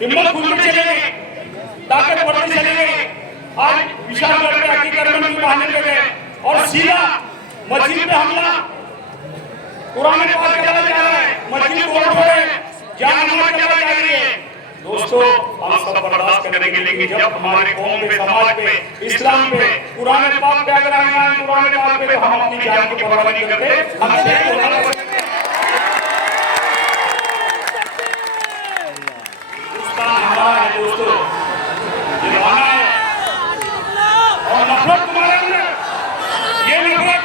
हिम्मत खुलती चलेगी, ताकत बढ़ती चलेगी। आज विशालगढ़ में अतिक्रमण भी बढ़ने लगे और सीधा मस्जिद पे हमला, कुरान पाक चला जा रहा है, मस्जिद तोड़ रहे, जान नमाज चला जा रही है। दोस्तों, हम सब बर्दाश्त करेंगे, लेकिन जब हमारे कौम पे, समाज पे, इस्लाम पे, कुरान पाक पे अगर आए कुरान पाक पे, तो हम अपनी जान की परवाह नहीं करते। हम दोस्तों, ये वादा है और नफरत तुम्हारे अंदर, ये नफरत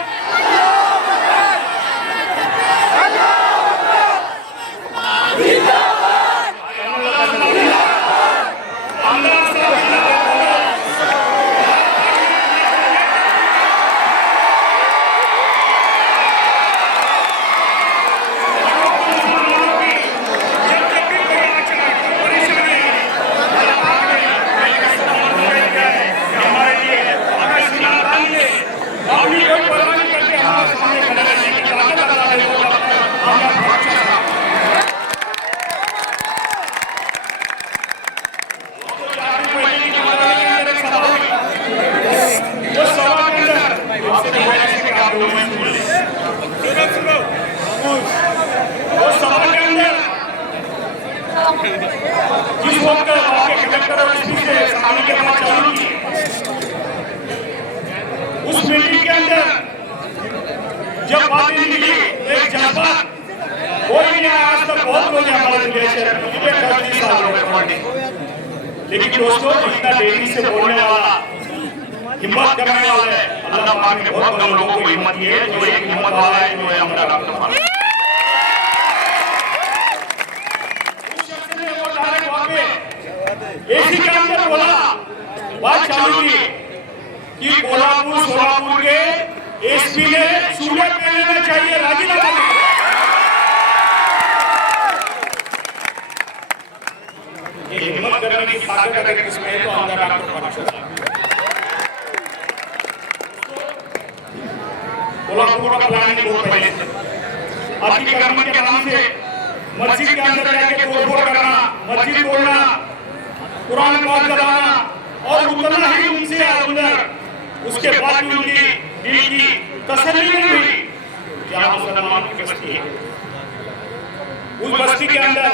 जिस वक्त कलेक्टर और एसपी से सामने के बात चालू की, उस मीटिंग के अंदर जब बातें निकली, एक जज्बा कोई नहीं आया। आज तक बहुत लोग हमारे देश में, लेकिन दोस्तों, इतना देरी से बोलने वाला, हिम्मत करने वाला है, अल्लाह पाक ने बहुत कम लोगों को हिम्मत दी है। जो एक हिम्मत वाला है, जो है हमारा डॉक्टर एसी के अंदर बोला, बात चालू की कि कोल्हापुर सोलापुर के एसपी ने सूर्य पे लेना चाहिए, राजीनामा देना। ये हिम्मत करने की ताकत अगर किसमें है तो हमारा डॉक्टर पराशर साहब। कोल्हापुर का प्लानिंग बहुत पहले से, अतिक्रमण के नाम से मस्जिद के अंदर जाके तोड़फोड़ करना, मस्जिद तोड़ना, कुरान पाक जलाना और उतना ही उनसे अंदर, उसके बाद भी उनकी दिल की तसल्ली नहीं हुई। जहाँ मुसलमानों की बस्ती है, उस बस्ती के अंदर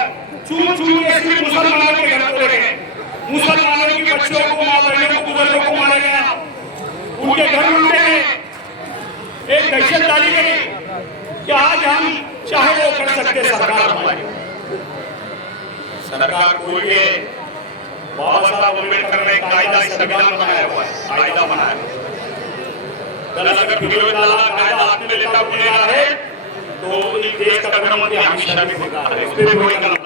चूम चूम के सिर्फ मुसलमानों के घर तोड़े गए, मुसलमानों की बच्चों को, माँ बहनों को, बुजुर्गों को मारा गया, उनके घर लूटे गए। एक दहशत डाली गई कि आज हम चाहे वो कर सकते। सरकार हमारी, सरकार कोई है, बाबा साहब अम्बेडकर ने कायदा संविधान बनाया हुआ है, कायदा बनाया है। दरअसल अगर वीडियो डाला, कायदा हाथ में लेकर बोले आ रहे तो इस देश का प्रधानमंत्री हमेशा भी होता है, इस पे भी कोई गलत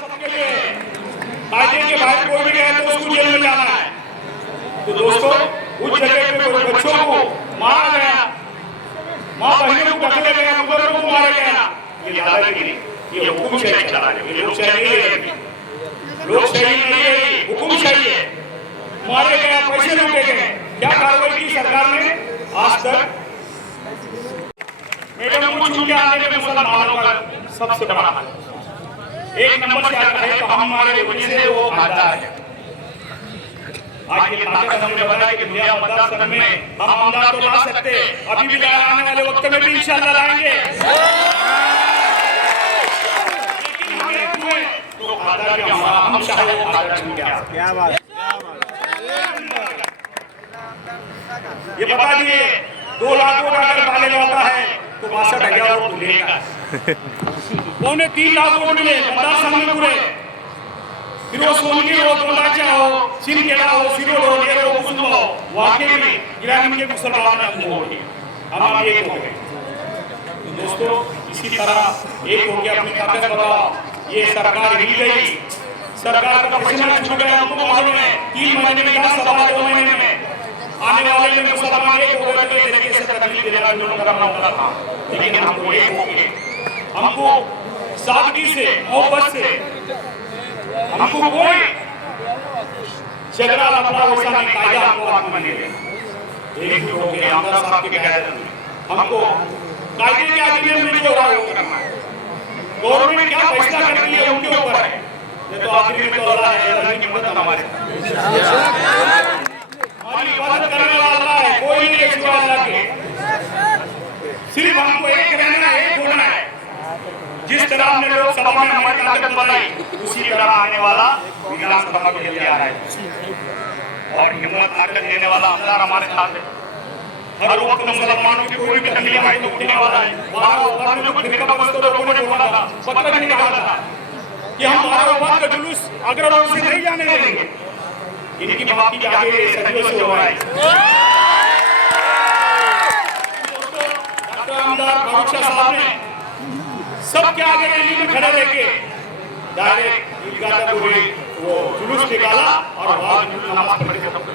सबके लिए कायदे के बाहर कोई भी गया तो उसको जेल में जाना है। तो दोस्तों, उस जगह पे कोई बच्चों को मारा गया, माँ बहनों को पकड़े गया, बुजुर्गों को मारा गया, ये दादागिरी, ये हुकुमशाही चला रहे, ये लोकशाही नहीं है, लोकशाही नहीं है, हुकुमशाही है। मारे गए, पैसे लूटे गए, क्या कार्रवाई की सरकार ने आज तक? मैडम को चुन के आने में मुसलमानों का सबसे बड़ा हाल, एक नंबर से आता है, तो हमारे वजह से वो आता है। आज ये ताकत हमने बताया कि दुनिया मतदान करने में हम आमदार तो ला सकते, अभी भी आने वाले वक्त में भी इंशाअल्लाह लाएंगे। लेकिन हमें हुए तो आदर भी हमारा, हम चाहे वो आदर मिल गया। क्या बात, ये बता दिए 2 लाख वोट अगर पाले होता है तो 62,000 वोट मिलेगा, 3.25 लाख वोट मिले मतदार संघ में पूरे। फिर वो सोनगी हो, दोलाचा हो, सिंकेला हो, सिरोल हो, डेरा हो, कुसुम हो, वाकई में ग्रामीण के मुसलमान हो गए, हम एक हो गए। तो दोस्तों, इसी तरह एक हो गया, अपनी ताकत बताओ। ये सरकार हिल गई, सरकार का पसीना छूट गया, हमको मालूम है। 3 महीने में क्या, 2 महीने में आने वाले में मुसलमान एक हो गए, तरीके से तकलीफ देना जो करना होता था, लेकिन हमको एक हो गए। हमको सादगी से, मोहब्बत से, हमको कोई झगड़ा लफड़ा वैसा नहीं, कायदा हमको हाथ में ले एक हो गए। आमदार साहब के कायदे में हमको कायदे के अधिनियम में जो हो रहा है वो करना है। गवर्नमेंट क्या फैसला करती है उनके ऊपर है। ये तो आखिरी में तो अल्लाह है, अल्लाह की मदद हमारे हमारी इबादत करने वाला अल्लाह है, कोई नहीं है सिवा अल्लाह के। सिर्फ हमको एक रहना है, एक होना है। जिस तरह हमने लोकसभा में हमारी ताकत बनाई, उसी तरह आने वाला विधानसभा में भी आ रहा है और हिम्मत ताकत देने वाला आमदार हमारे साथ है। हर वक्त मुसलमानों की कोई भी तकलीफ आई तो उठने वाला है। वहाँ में जो फिरका बस्त लोगों ने बोला था, पता नहीं कहा था कि हम बाराबाद का जुलूस अगर उनसे नहीं जाने देंगे। इनकी बात की आगे सदियों से हो रहा है। डॉक्टर आमदार फारूक शाह साहब ने सबके आगे रैली में खड़े लेके डायरेक्ट ईदगाह तक वो जुलूस निकाला और वहाँ नमाज पढ़ के खत्म।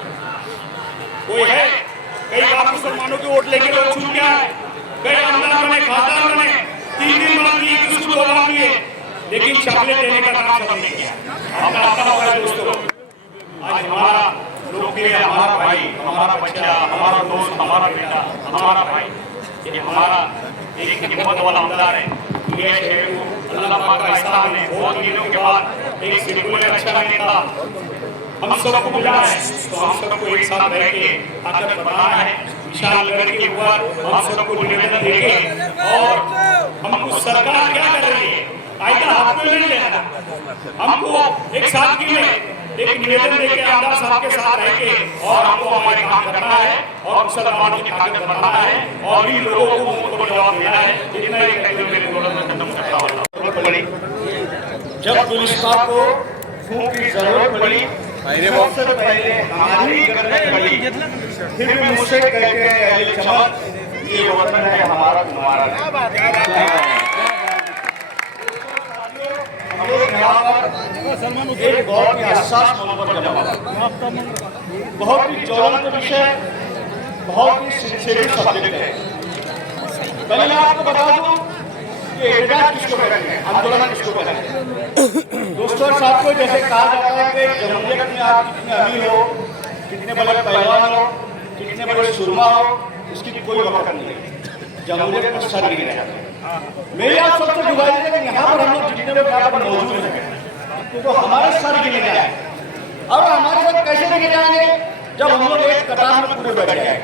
कोई है कई बार मुसलमानों के वोट लेके लोग छूट गया है, कई आमदार बने, खासदार बने, 3 दिन मांग लिए, किसको 2 मांग लिए, लेकिन चॉकलेट देने का काम सबने किया। हमने आता हुआ है दोस्तों, आज हमारा लोकप्रिय, हमारा भाई, हमारा बच्चा, हमारा दोस्त, हमारा बेटा, हमारा भाई, ये हमारा एक हिम्मत वाला आमदार है। अल्लाह पाक का एहसान है, बहुत दिनों के बाद एक सेकुलर अच्छा नेता हम सबको मिला है, तो हम सबको एक साथ रह के ताकत बनाना है। विशाल गढ़ के ऊपर हम सबको निवेदन देंगे और हमको सरकार क्या कर रही है कायदा हाथ में नहीं लेना, हमको एक सादगी में एक निवेदन देके आमदार साहब के साथ रह के और हमको हमारे काम करना है और मुसलमानों की ताकत बढ़ाना है और इन लोगों को उनको जवाब देना है। इतना ही कहकर मेरे बोलने में खत्म करता हूं। जब गुलिस्तान को खून की जरूरत पड़ी, सबसे पहले हमारी गर्दन पड़ी, फिर भी मुझसे कहते हैं अली चमन, ये वतन है हमारा तुम्हारा। हम लोग यहाँ पर एक बहुत ही हसास मौके पर जमा, बहुत ही ज्वलंत विषय, बहुत ही सेंसिटिव सब्जेक्ट है। पहले मैं आपको बता दूं कि एहतजाज किसको कहते हैं, आंदोलन किसको कहते हैं। दोस्तों और साथियों, जैसे कहा जाता है कि जमहूरियत में आप कितने अमीर हो, कितने बड़े पहलवान हो, कितने बड़े सुरमा हो, इसकी कोई वक्त नहीं है। जमहूरियत में सर गिने जाते हैं। मेरी आप सबसे गुजारिश है कि यहाँ पर हम लोग जितने लोग यहाँ पर मौजूद हैं तो हमारे सर गिने जाए। और हमारे सर कैसे गिने जाएंगे? जब हम लोग एक कतार में पूरे बैठ जाए।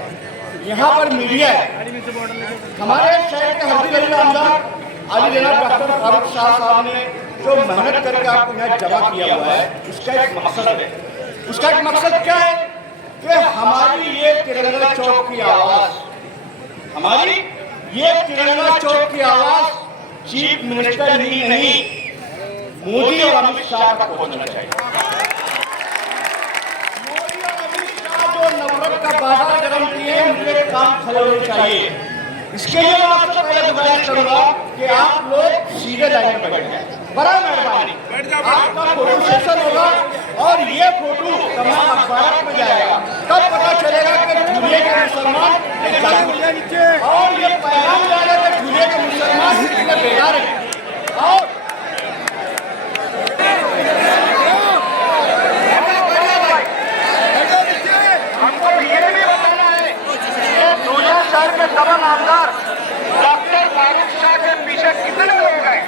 यहाँ पर मीडिया है, हमारे शहर के हरदी गली आमदार आली जनाब डॉक्टर फारूक शाह साहब ने जो मेहनत करके आपको यहाँ जमा किया हुआ है, उसका एक मकसद है। उसका एक मकसद क्या है कि हमारी ये तिरंगा चौक की आवाज, हमारी ये तिरंगा चौक की आवाज चीफ मिनिस्टर ही नहीं, मोदी और अमित शाह तक पहुंचना चाहिए। मोदी और अमित शाह जो नफरत का बाजार गर्म किए हैं, उनके काम खड़े होने चाहिए। इसके लिए मैं आपसे पहले गुजारिश करूंगा कि आप लोग सीधे लाइन में बैठ जाएं। बड़ा मेहरबानी, आपका फोटो सेशन होगा और ये फोटो तमाम अखबार में जाएगा। तब पता चलेगा कि दुनिया के मुसलमान और ये पैगाम जाएगा कि दुनिया के मुसलमान कितने बेकार हैं। और हमको ये भी बताना है कि 2004 के तमाम आमदार डॉक्टर फारूक शाह के पीछे कितने लोग हैं।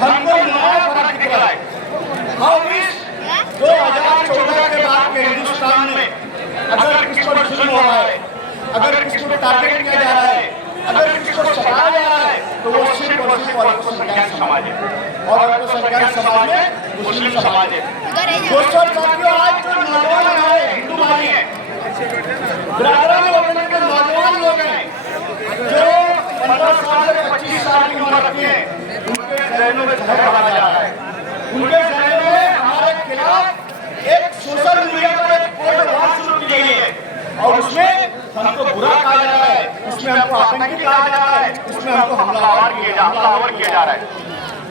हमको नया फर्क दिख रहा है। और इस 2014 के बाद के हिंदुस्तान में अगर किसी पर जुल्म हो रहा है, अगर किसी को टारगेट किया जा रहा है, अगर किसी को सताया जा रहा है, तो वो सिर्फ और सिर्फ अल्पसंख्यक समाज है और अल्पसंख्यक समाज में मुस्लिम समाज है। दोस्तों साथियों, आज जो नौजवान है, हिंदू भाई हैं, बिरादरान वतन के नौजवान लोग हैं जो 15 साल से 25 साल की उम्र रखते हैं, उनके जहनों में जहर भरा जा रहा है। उनके जहनों में हमारे खिलाफ एक सोशल मीडिया पर एक कोड वॉर शुरू की गई है और उसमें हमको बुरा कहा जा रहा है, उसमें हमको आतंकी कहा जा रहा है, उसमें हमको हमलावर किया जा रहा है।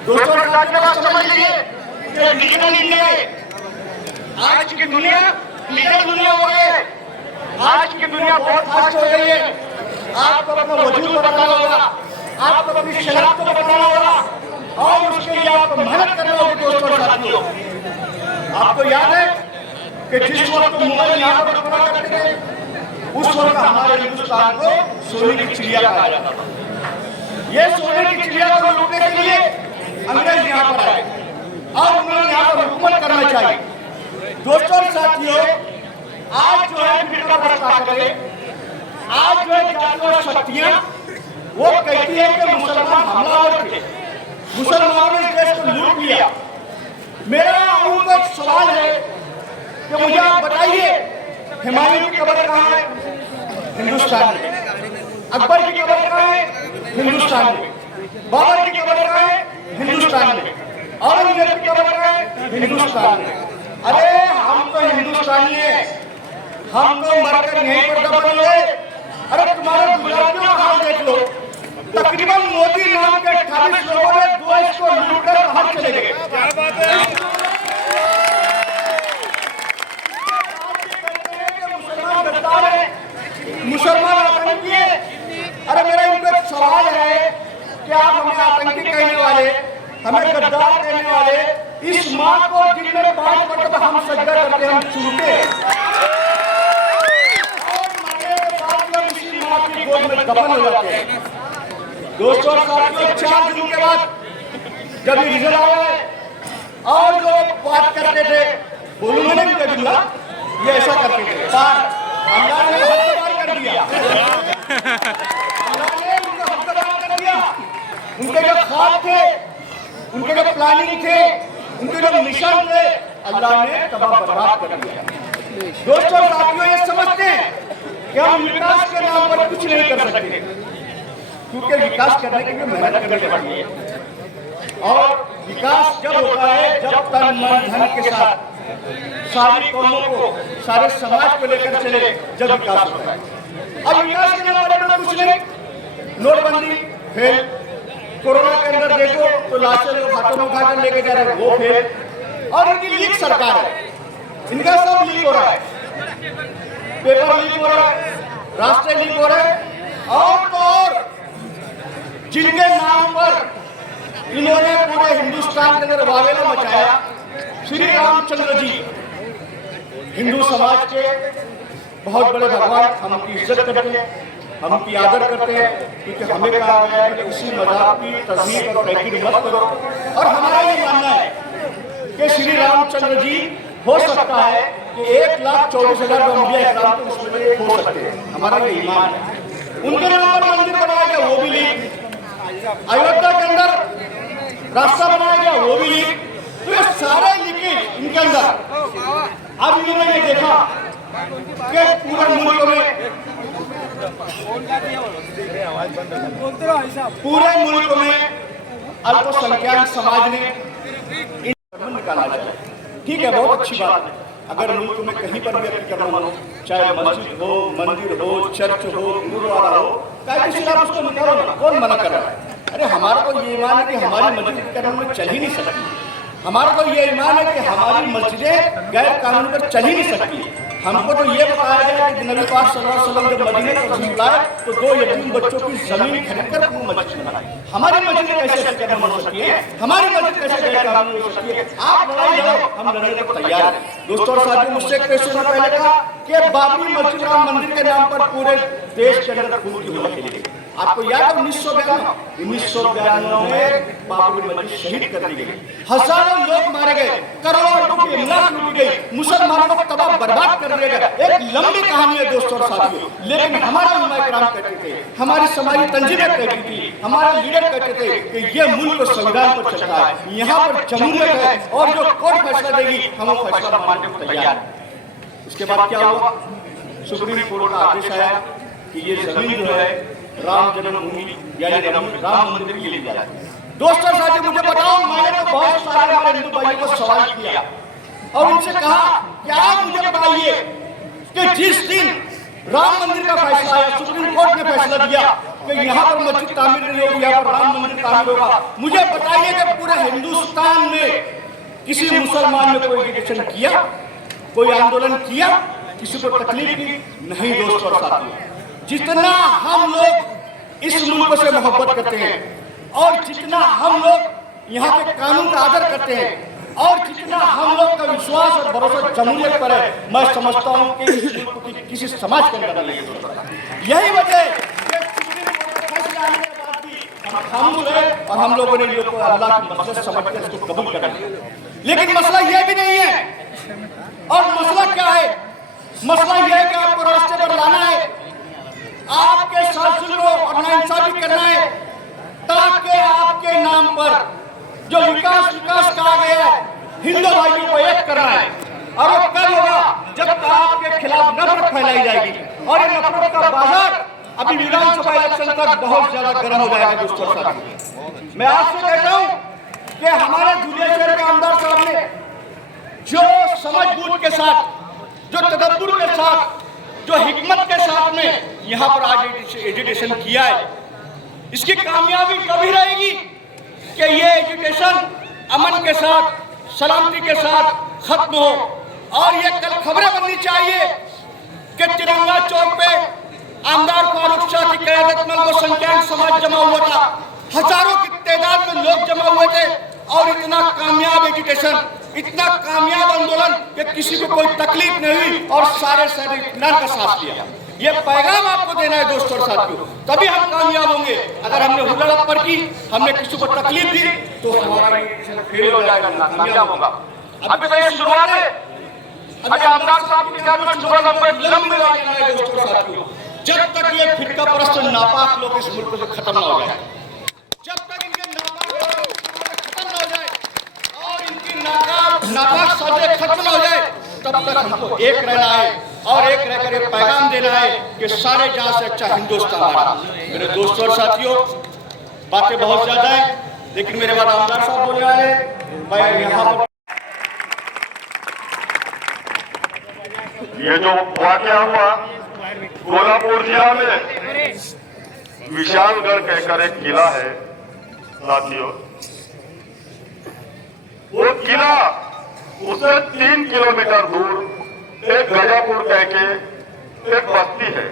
दोस्तों साथियों, बात समझ लीजिए कि डिजिटल इंडिया आज की दुनिया डिजिटल दुनिया हो गई है, आज की दुनिया बहुत फास्ट हो गई है। आपको अपना वजूद बताना होगा, आपको अपनी शनाख्त को बताना होगा और उसके लिए आपको मेहनत करना होगी। दोस्तों और साथियों, आपको याद है कि जिस वक्त मुगल यहाँ पर हुक्म करते थे, उस वक्त हमारे हिंदुस्तान को सोने की चिड़िया कहा जाता था। ये सोने की चिड़िया को लूटने के लिए अंग्रेज यहाँ पर आए और उन्होंने यहाँ पर हुकूमत करना चाहिए। दोस्तों और साथियों, आज जो है फिर आज जो है जाति और शक्तियां वो कहती है कि मुसलमान हमलावर थे, मुसलमानों ने देश को लूट लिया। मेरा उनको एक सवाल है कि मुझे आप बताइए, हुमायूं की कब्र कहाँ है? हिंदुस्तान में। अकबर की कब्र कहाँ है? हिंदुस्तान में। बाबर की कब्र कहाँ है? हिंदुस्तान में। औरंगजेब की कब्र कहाँ है? हिंदुस्तान में। अरे हम तो हिंदुस्तानी हैं, हम तो मरकर यहीं पर दफन हुए। अरे तुम्हारे गुजरातियों का हाल देख लो, तकरीबन मोदी नाम के 28 लोगों ने देश को लूटकर बाहर चले गए। क्या बात है? मुसलमान गद्दार है, मुसलमान आतंकी है। अरे मेरा इनको एक सवाल है कि आप हमें आतंकी कहने वाले, हमें गद्दार कहने वाले, इस माँ को दिन में 5 मरतबा हम सजदा करते हैं, हम चूमते हैं गोद में दफन हो जाते हैं। दोस्तों और साथियों, 4 दिन के बाद जब ये रिजल्ट आया है और जो बात करते थे, बोलूंगा नहीं करूंगा, ये ऐसा करते थे, अल्लाह ने हफ्तेवार कर दिया, अल्लाह ने उनको हफ्तेवार कर दिया। उनके जो ख्वाब थे, उनके जो प्लानिंग थे, उनके जो मिशन थे, अल्लाह ने तबाह बर्बाद कर दिया। दोस्तों और साथियों, ये समझते हैं कि हम विकास के नाम पर कुछ नहीं कर सकते, क्योंकि विकास करने के लिए मेहनत करनी पड़ती है। और विकास जब होता है जब तन मन धन के साथ सारी कौमों को, सारे समाज को लेकर चले, जब विकास होता है। अब विकास के नाम पर कुछ नहीं, नोटबंदी फेल, कोरोना के अंदर देखो तो लाशें लोग हाथों में उठाकर लेके जा रहे हैं, वो फेल। और इनकी लीक सरकार है, इनका सब लीक हो रहा है, पेपर लीक हो रहा है, रास्ते लीक हो रहे हैं। और तो और जिनके नाम पर इन्होंने पूरे हिंदुस्तान के अंदर वावेला मचाया, श्री रामचंद्र जी हिंदू समाज के बहुत बड़े भगवान, हम उनकी इज्जत करते हैं, हम उनकी आदर करते हैं, क्योंकि हमें कहा गया है कि किसी मजाक की तस्वीर और तहकीर मत करो। और हमारा ये मानना है कि श्री रामचंद्र जी हो सकता है कि 1,24,000 अंबिया इकराम तो उसमें एक हो सकते हैं, हमारा ये ईमान है। उनके नाम पर मंदिर बनाया गया, वो भी लीक। अयोध्या के अंदर रास्ता बनाया गया, वो भी लीक। तो ये सारे लीकेज इनके अंदर। अब इन्होंने ये देखा कि पूरे मुल्क में अल्पसंख्यक समाज ने निकाला जाए, ठीक है, बहुत अच्छी बात है। अगर मुल्क में कहीं पर भी अतिक्रमण हो, चाहे मस्जिद हो, मंदिर हो, चर्च हो, गुरुद्वारा हो, कायदेशीर आप उसको निकालो ना, कौन मना कर रहा है? अरे हमारा तो ये ईमान है कि हमारी मस्जिद अतिक्रमण में चल ही नहीं सकती। हमारा तो ये ईमान है कि हमारी मस्जिदें गैर कानून पर चल ही नहीं सकती। हमको तो ये बताया गया कि नबी पाक सल्लल्लाहु अलैहि वसल्लम जब मदीने तशरीफ लाए तो 2 यतीम बच्चों की जमीन खरीदकर वो मस्जिद बनाई। हमारी मस्जिद कैसे अतिक्रमण हो सकती है? हमारी मस्जिद कैसे गैर कानूनी हो सकती है? आप लड़ाई लड़ो, हम लड़ने को तैयार हैं। दोस्तों और साथियों, मुझसे एक क्वेश्चन पहले कहा कि बाबरी मस्जिद राम मंदिर के नाम पर पूरे देश के अंदर खून की होली खेली गई। आपको याद है 1992 में बाबरी मस्जिद शहीद कर दी गई, हजारों लोग मारे गए, करोड़ों रुपए इमलाक लूटी गई, मुसलमानों को तबाह बर्बाद कर दिया गया। एक लंबी कहानी है दोस्तों और साथियों, लेकिन हमारा उलमा इकराम कहते थे, हमारी समाजी तंजीमें कहती थी, हमारे लीडर कहते थे कि ये मुल्क संविधान पर चलता है, यहाँ पर जमहूरियत है और जो कोर्ट फैसला देगी हम वो फैसला मानने को तैयार हैं। उसके बाद क्या हुआ? सुप्रीम कोर्ट का आदेश आया कि ये जमीन जो है राम जन्मभूमि यानी राम मंदिर के लिए जाए। दोस्तों साथियों, मुझे बताओ, मैंने तो बहुत सारे हमारे हिंदू भाइयों को सवाल किया और उनसे कहा कि आप मुझे बताइए कि जिस दिन राम मंदिर का फैसला आया, सुप्रीम कोर्ट ने फैसला दिया कि यहाँ पर मस्जिद तामीर नहीं होगी, यहाँ पर राम मंदिर तामीर होगा, मुझे बताइए कि पूरे हिंदुस्तान में किसी मुसलमान ने कोई एजुकेशन किया? कोई आंदोलन किया, किसी को तकलीफ की? नहीं दोस्तों और साथियों। जितना हम लोग इस मुल्क से मोहब्बत करते हैं और जितना हम लोग यहाँ के कानून का आदर करते हैं और जितना हम लोग का विश्वास और भरोसा जमहूरियत पर है, मैं समझता हूँ कि इस मुल्क की किसी समाज के अंदर नहीं है। यही वजह है कि सुप्रीम कोर्ट का फैसला आने के बाद भी हम खामोश रहे और हम लोगों ने लोगों को अल्लाह की मस्जिद समझकर इसको कबूल कर लिया। लेकिन मसला यह भी नहीं है। और मसला क्या है? मसला यह है कि आपको रास्ते पर लाना है, आपके साथ जुल्म और नाइंसाफी करना है, ताकि आपके नाम पर जो विकास कहा गया है, हिंदू भाइयों को एक करना है। और वो कब होगा? जब तक आपके खिलाफ नफरत फैलाई जाएगी। और ये नफरत का बाजार अभी विधानसभा इलेक्शन तक बहुत ज्यादा गर्म हो जाएगा दोस्तों साथियों। मैं आपसे कहता हूँ कि हमारे धुलिया शहर के आमदार साहब ने जो समझबूझ के साथ, जो तदब्बुर के साथ, जो हिकमत के साथ में यहाँ पर आज एजुकेशन किया है, इसकी कामयाबी कभी रहेगी कि ये एजुकेशन अमन के साथ, सलामती के साथ खत्म हो। और ये कल खबरें बननी चाहिए कि तिरंगा चौक पे आमदार फारूक शाह की क़यादत में वो संख्याक समाज जमा हुआ था, हजारों की तादाद में लोग जमा हुए थे और इतना कामयाब एजुकेशन, इतना कामयाब आंदोलन कि किसी को कोई तकलीफ नहीं हुई और सारे शहर इत्मीनान का सांस लिया। ये पैगाम आपको देना है दोस्तों और साथियों, तभी हम कामयाब होंगे। अगर हमने हुल्लड़ पर की, हमने किसी को तकलीफ दी, तो हमारा फेल हो जाएगा, नाकामयाब होगा। अभी तो ये शुरुआत है। अभी आमदार साहब की क़यादत में सुबह लंबे है दोस्तों और साथियों। जब तक ये फिरका परस्त नापाक लोग इस मुल्क से खत्म ना हो जाए, जब तक इनके नापाक खत्म ना हो जाए और इनकी नापाक साजिश खत्म ना हो जाए, तब तक हमको एक रहना है और एक रहकर ये पैगाम देना है कि सारे जहां से अच्छा हिंदुस्तान हमारा। मेरे दोस्तों और साथियों, बातें बहुत ज्यादा है, लेकिन मेरे बाद आमदार साहब बोलने वाले। मैं यहाँ पर ये जो वाकया हुआ कोल्हापुर जिला में विशालगढ़ कहकर एक किला है साथियों, वो किला उससे 3 किलोमीटर दूर एक गजापुर कह के एक बस्ती है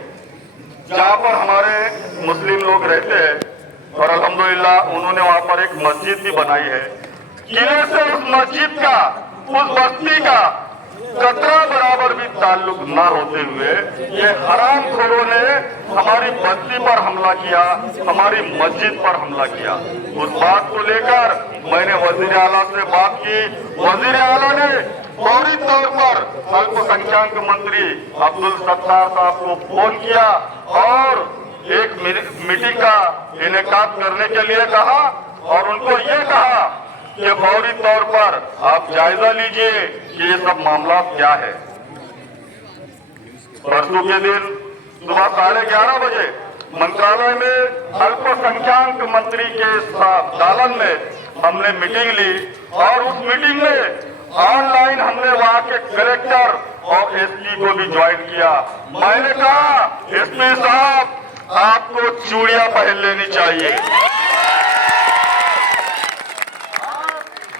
जहां पर हमारे मुस्लिम लोग रहते हैं और अल्हम्दुलिल्लाह उन्होंने वहां पर एक मस्जिद भी बनाई है। किले से उस मस्जिद का, उस बस्ती का कतरा बराबर भी ताल्लुक न होते हुए ये हरामखोरों ने हमारी बस्ती पर हमला किया, हमारी मस्जिद पर हमला किया। उस बात को लेकर मैंने वजीर आला से बात की। वजीर आला ने फौरी तौर पर अल्पसंख्यक मंत्री अब्दुल सत्तार साहब को फोन किया और एक मीटिंग का इनेकाद करने के लिए कहा और उनको ये कहा कि फौरी तौर पर आप जायजा लीजिए कि ये सब मामला क्या है। परसों के दिन सुबह 11:30 बजे मंत्रालय में अल्पसंख्यक मंत्री के साथ दालन में हमने मीटिंग ली और उस मीटिंग में ऑनलाइन हमने वहां के कलेक्टर और एसपी को भी ज्वाइन किया। मैंने कहा एसपी साहब आपको चूड़ियां पहन लेनी चाहिए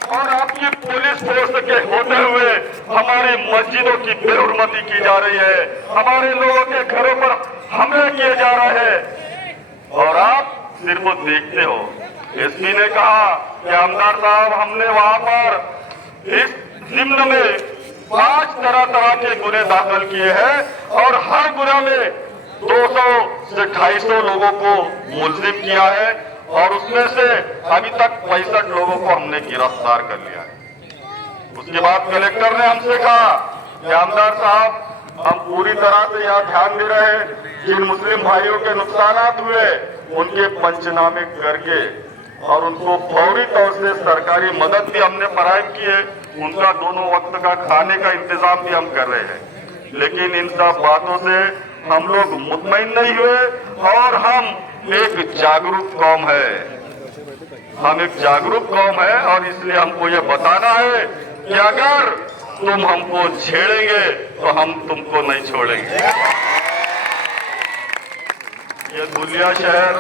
और आपकी पुलिस फोर्स के होते हुए हमारी मस्जिदों की बेहुरमती की जा रही है, हमारे लोगों के घरों पर हमले किए जा रहे हैं और आप सिर्फ देखते हो। एसपी ने कहा कि आमदार साहब हमने वहां पर इस जिम्न में 5 तरह के गुने दाखिल किए हैं और हर गुना में 200 से 250 लोगों को मुलजिम किया है और उसमें से अभी तक 65 लोगों को हमने गिरफ्तार कर लिया है। उसके बाद कलेक्टर ने हमसे कहा कि आमदार साहब हम पूरी तरह से यह ध्यान दे रहे हैं जिन मुस्लिम भाइयों के नुकसानात हुए उनके पंचनामे करके और उनको फौरी तौर से सरकारी मदद भी हमने फराहम की है, उनका दोनों वक्त का खाने का इंतजाम भी हम कर रहे हैं। लेकिन इन सब बातों से हम लोग मुतमईन नहीं हुए और हम एक जागरूक कौम है, हम एक जागरूक कौम है और इसलिए हमको ये बताना है कि अगर तुम हमको छेड़ेंगे तो हम तुमको नहीं छोड़ेंगे। ये धुलिया शहर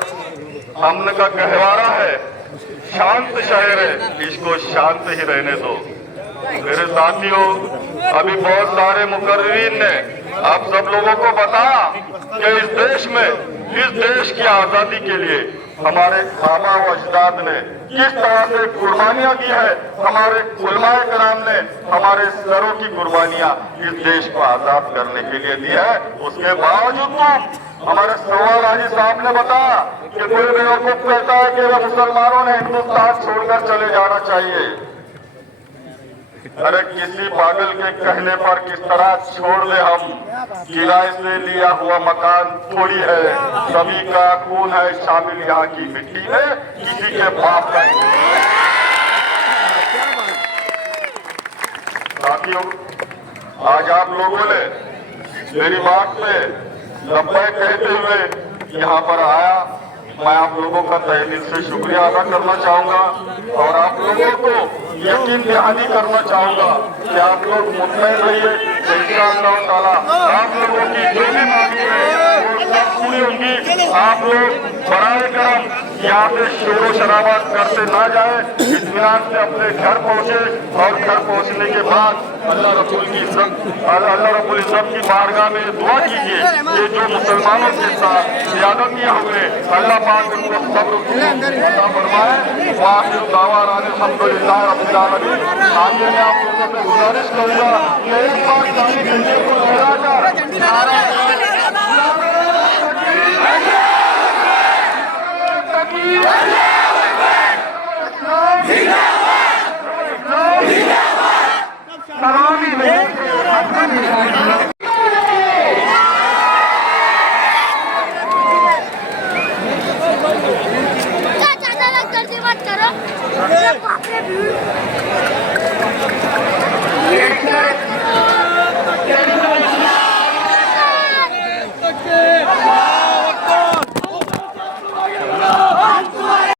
अमन का गहवारा है, शांत शहर है, इसको शांत ही रहने दो। मेरे साथियों, अभी बहुत सारे मुकर्रीन ने आप सब लोगों को बताया कि इस देश की आजादी के लिए हमारे आबा व अजदाद ने किस तरह से कुर्बानियां दी है। हमारे उलमाए कराम ने हमारे सरों की कुर्बानियां इस देश को आजाद करने के लिए दी है। उसके बावजूद हमारे सवाल हाजी साहब ने बताया कि कोई बेवकूफ कहता है कि मुसलमानों ने हिंदुस्तान छोड़कर चले जाना चाहिए। अरे किसी पागल के कहने पर किस तरह छोड़ दे हम? किराए से लिया हुआ मकान थोड़ी है, सभी का खून है शामिल यहाँ की मिट्टी में, किसी के बाप का। साथियों, आज आप लोगों ने मेरी बात पे लब्बैक कहते हुए यहाँ पर आया। मैं आप लोगों का तहे दिल से शुक्रिया अदा करना चाहूंगा और आप लोगों को यकीन दहानी करना चाहूंगा कि आप लोग मुतमईन रहिए। इंशाअल्लाह ताला आप लोगों की जो भी मांगी है वो सब पूरी होंगी। आप लोग बराए करम यहाँ से शोर शराबा करते ना जाए, इत्मीनान से अपने घर पहुँचे और घर पहुँचने के बाद अल्लाह रब्बुल इज्जत की बारगाह में दुआ कीजिए कि जो मुसलमानों के साथ ज्यादतियां हुए अल्लाह पाक उनको सब्र अता फरमाए। वाखिर दावाना अल्हम्दुलिल्लाह रब्बिल आलमीन। आगे मैं आप लोगों से गुजारिश करूंगा कि एक बार ताली झंडे को लहराकर नारा ज्यादा तर्जुमा करो।